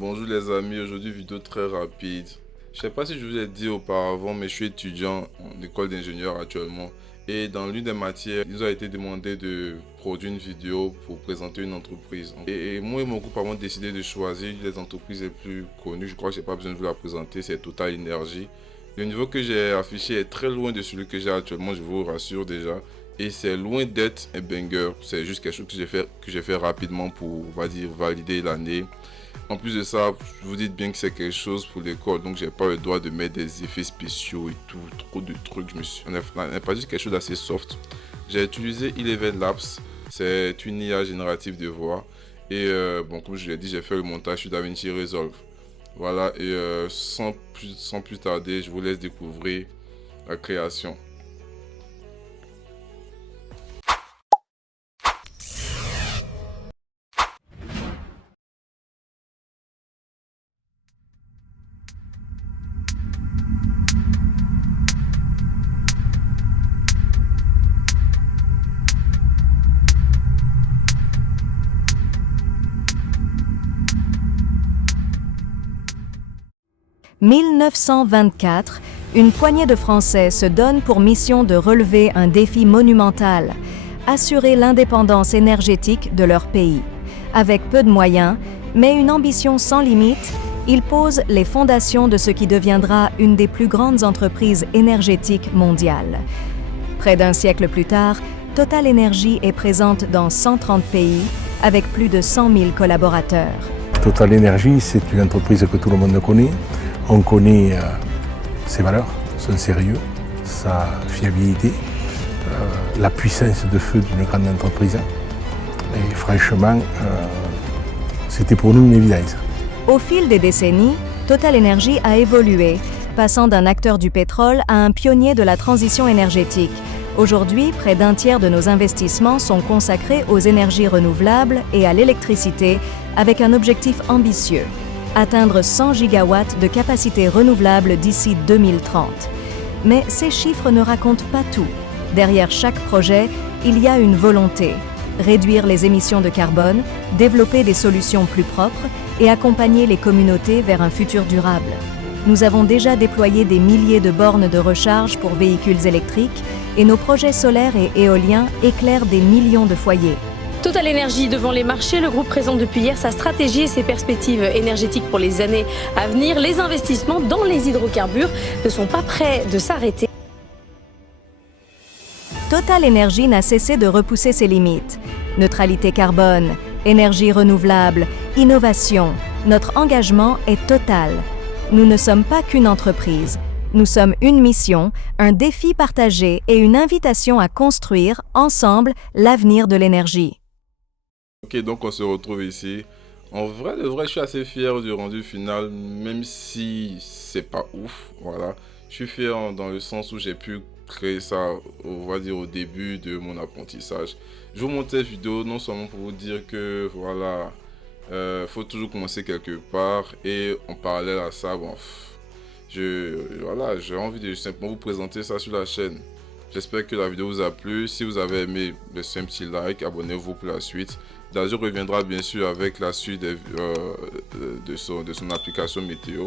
Bonjour les amis, aujourd'hui vidéo très rapide. Je sais pas si je vous ai dit auparavant, mais je suis étudiant en école d'ingénieur actuellement. Et dans l'une des matières, il nous a été demandé de produire une vidéo pour présenter une entreprise. Et moi et mon groupe avons décidé de choisir les entreprises les plus connues. Je crois que j'ai pas besoin de vous la présenter, c'est Total Energy. Le niveau que j'ai affiché est très loin de celui que j'ai actuellement, je vous rassure déjà. Et c'est loin d'être un banger, c'est juste quelque chose que j'ai fait rapidement pour, on va dire, valider l'année. En plus de ça, vous dites bien que c'est quelque chose pour l'école, donc j'ai pas le droit de mettre des effets spéciaux et tout, trop de trucs. On a pas juste quelque chose d'assez soft. J'ai utilisé Eleven Labs, c'est une IA générative de voix. Et bon, comme je l'ai dit, j'ai fait le montage sur DaVinci Resolve. Voilà, et sans plus tarder, je vous laisse découvrir la création. 1924, une poignée de Français se donne pour mission de relever un défi monumental, assurer l'indépendance énergétique de leur pays. Avec peu de moyens, mais une ambition sans limite, ils posent les fondations de ce qui deviendra une des plus grandes entreprises énergétiques mondiales. Près d'un siècle plus tard, Total Energy est présente dans 130 pays, avec plus de 100 000 collaborateurs. Total Energy, c'est une entreprise que tout le monde connaît. On connaît ses valeurs, son sérieux, sa fiabilité, la puissance de feu d'une grande entreprise. Et franchement, c'était pour nous une évidence. Au fil des décennies, Total Energy a évolué, passant d'un acteur du pétrole à un pionnier de la transition énergétique. Aujourd'hui, près d'un tiers de nos investissements sont consacrés aux énergies renouvelables et à l'électricité, avec un objectif ambitieux: atteindre 100 gigawatts de capacité renouvelable d'ici 2030. Mais ces chiffres ne racontent pas tout. Derrière chaque projet, il y a une volonté: réduire les émissions de carbone, développer des solutions plus propres et accompagner les communautés vers un futur durable. Nous avons déjà déployé des milliers de bornes de recharge pour véhicules électriques et nos projets solaires et éoliens éclairent des millions de foyers. Total Energy devant les marchés, le groupe présente depuis hier sa stratégie et ses perspectives énergétiques pour les années à venir. Les investissements dans les hydrocarbures ne sont pas prêts de s'arrêter. Total Energy n'a cessé de repousser ses limites. Neutralité carbone, énergie renouvelable, innovation. Notre engagement est total. Nous ne sommes pas qu'une entreprise. Nous sommes une mission, un défi partagé et une invitation à construire, ensemble, l'avenir de l'énergie. Ok, donc on se retrouve ici. En vrai, de vrai, je suis assez fier du rendu final, même si c'est pas ouf, voilà. Je suis fier dans le sens où j'ai pu créer ça, on va dire, au début de mon apprentissage. Je vous montre cette vidéo non seulement pour vous dire que, voilà, faut toujours commencer quelque part, et en parallèle à ça, bon, voilà, j'ai envie de simplement vous présenter ça sur la chaîne. J'espère que la vidéo vous a plu. Si vous avez aimé, laissez un petit like, abonnez-vous pour la suite. Dazio reviendra bien sûr avec la suite de son application météo.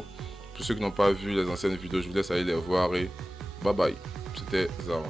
Pour ceux qui n'ont pas vu les anciennes vidéos, je vous laisse aller les voir et bye bye. C'était Zara.